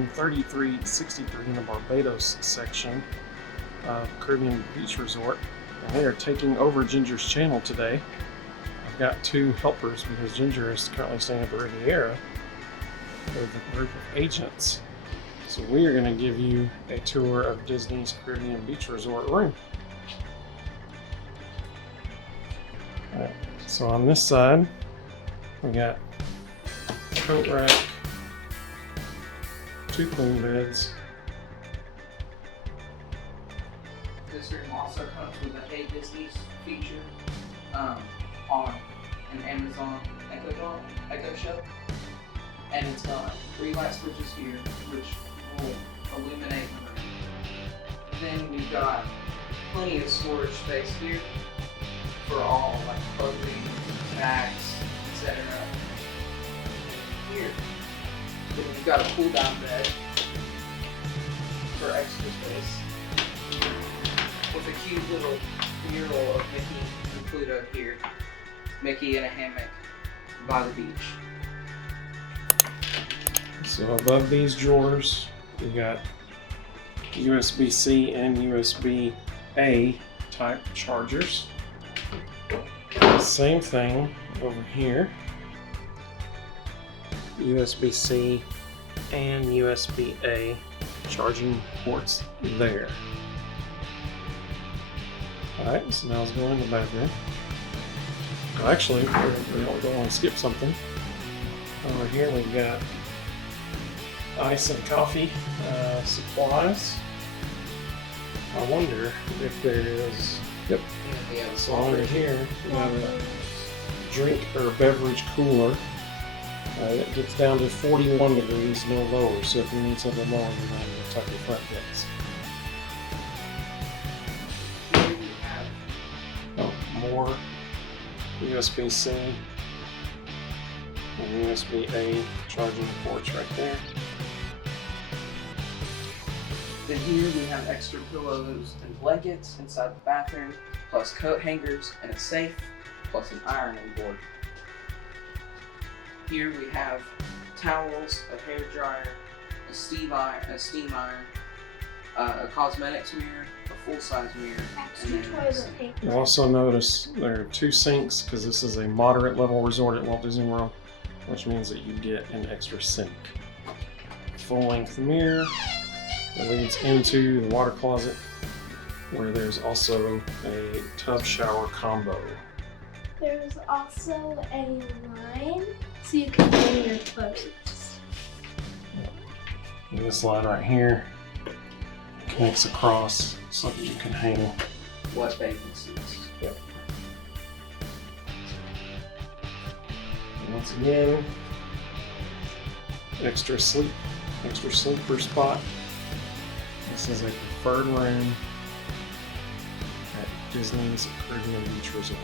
room 3363 in the Barbados section of Caribbean Beach Resort. And we are taking over Ginger's channel today. I've got two helpers because Ginger is currently staying at the Riviera with a group of agents. So we are going to give you a tour of Disney's Caribbean Beach Resort room. Alright, so on this side, we got coat rack, 2 queen beds. This room also comes with a Hey Disney's feature on an Amazon Echo Show. And it's got 3 light switches here, which will illuminate the room. Then we've got plenty of storage space here for all like clothing, bags, etc. Here, then we've got a pull-down bed for extra space, with a cute little mural of Mickey and Pluto here. Mickey in a hammock by the beach. So above these drawers, we got USB-C and USB-A type chargers. Same thing over here. USB-C and USB-A charging ports there. Alright, so now let's go in the bedroom. Well, actually, we don't want to skip something. Over here we've got ice and coffee supplies. I wonder if there is. Yep. So under here we have a drink or beverage cooler. It gets down to 41 degrees, no lower. So if you need something lower than that, you'll tuck your front beds. Here we have More USB-C and USB-A charging ports right there. Then here we have extra pillows and blankets inside the bathroom, plus coat hangers and a safe, plus an ironing board. Here we have towels, a hair dryer, a steam iron, a cosmetics mirror, a full-size mirror, and then You'll also notice there are 2 sinks because this is a moderate level resort at Walt Disney World, which means that you get an extra sink. Full-length mirror that leads into the water closet, where there's also a tub shower combo. There's also a line so you can hang your clothes. And this line right here connects across so that you can hang. wet bathing suits. Yep. And once again, extra sleeper spot. This is a preferred room at Disney's Caribbean Beach Resort.